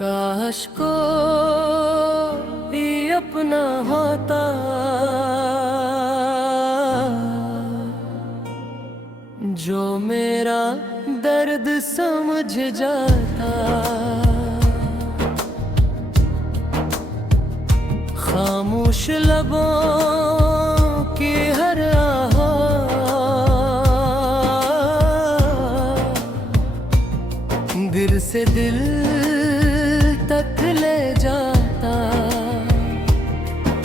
काश को ये अपना होता, जो मेरा दर्द समझ जाता। खामोश लबों की हर आह दिल से दिल तक ले जाता।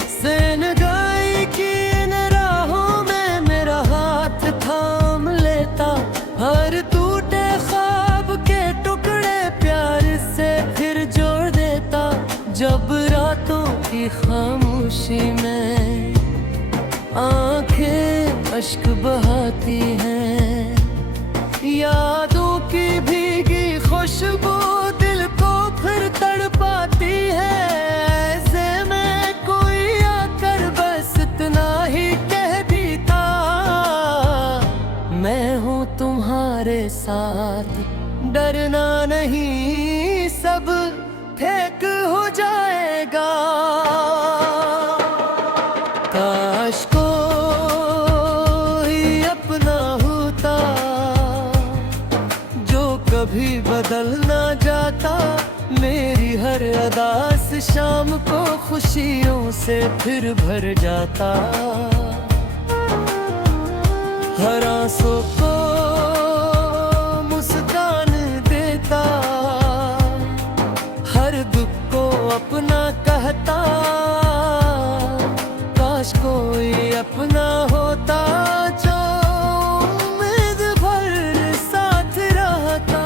सेनगाई की इन राहों में मेरा हाथ थाम लेता। हर टूटे ख्वाब के टुकड़े प्यार से फिर जोड़ देता। जब रातों की खामोशी में आंखें अश्क बहाती हैं, यादों की भीगी खुशबू दिल को फिर तड़पाती है। ऐसे में कोई आकर बस इतना ही कह देता, मैं हूँ तुम्हारे साथ, डरना नहीं, सब फेंक हो जाएगा। काश कोई अपना होता, जो कभी बदल ना जाता। मेरी हर अदास शाम को खुशियों से फिर भर जाता। हर आंसू को मुस्कान देता, हर दुख को अपना कहता। काश कोई अपना होता, जो उम्मीद भर साथ रहता।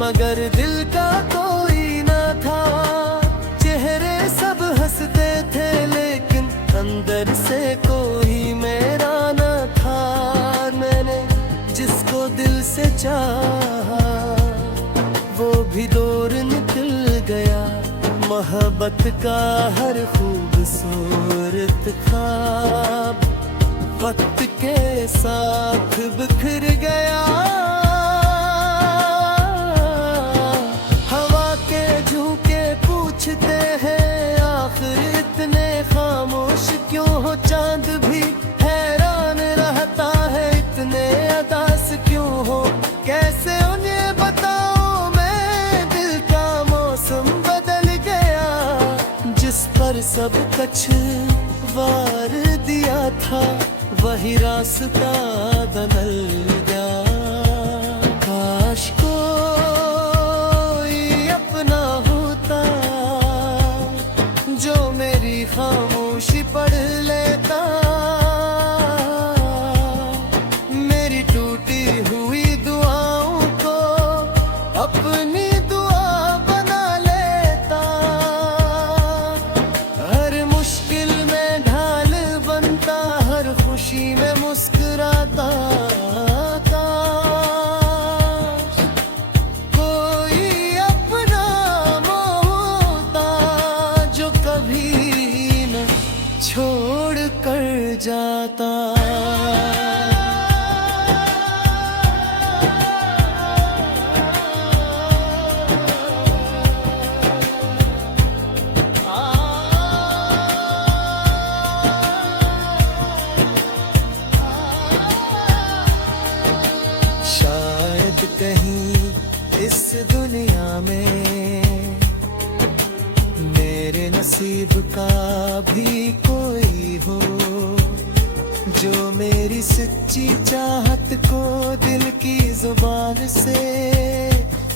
मगर दिल का कोई ना था। चेहरे सब हंसते थे लेकिन अंदर से कोई मेरा ना था। मैंने जिसको दिल से चाहा, वो भी दूर निकल गया। मोहब्बत का हर खूबसूरत ख्वाब वक्त के साथ बिखर गया। पूछते हैं आखिर इतने खामोश क्यों हो। चांद भी हैरान रहता है, इतने अदास क्यों हो। कैसे उन्हें बताऊं मैं, दिल का मौसम बदल गया। जिस पर सब कुछ वार दिया था, वही रास्ता बदल गया। काश को खामोशी पढ़ लेता। मेरी टूटी हुई दुआओं को अपनी दुआ बना लेता। हर मुश्किल में ढाल बनता, हर खुशी में मुस्कुराता। कोई अपना होता, जो कभी छोड़ कर जाता। शायद कहीं इस दुनिया में मेरे नसीब का भी कोई हो, जो मेरी सच्ची चाहत को दिल की जुबान से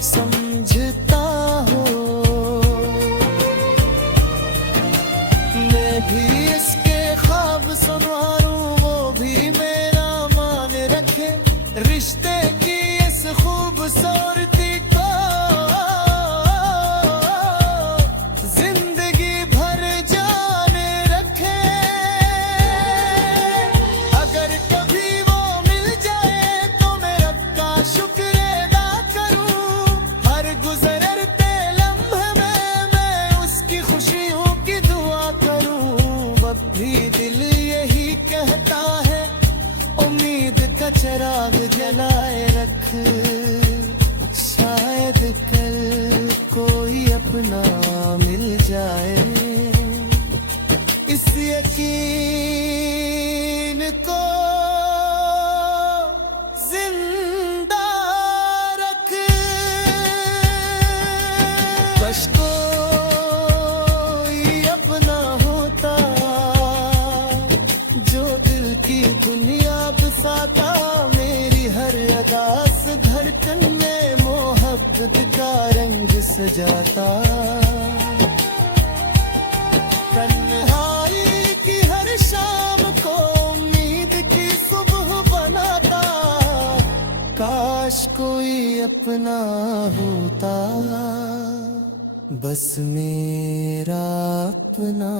समझता हो। मैं भी इसके ख्वाब संवारूं, वो भी मेरा मान रखे। रिश्ते की इस खूबसूरती को चिराग जलाए रख, शायद कल कोई अपना मिल जाए। इस यकीन को जिंदा रख, बस कोई अपना होता जो दिल की दुनिया बसाता, मेरी हर अदास धड़कन में मोहब्बत का रंग सजाता। तन्हाई की हर शाम को उम्मीद की सुबह बनाता, काश कोई अपना होता, बस मेरा अपना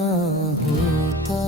होता।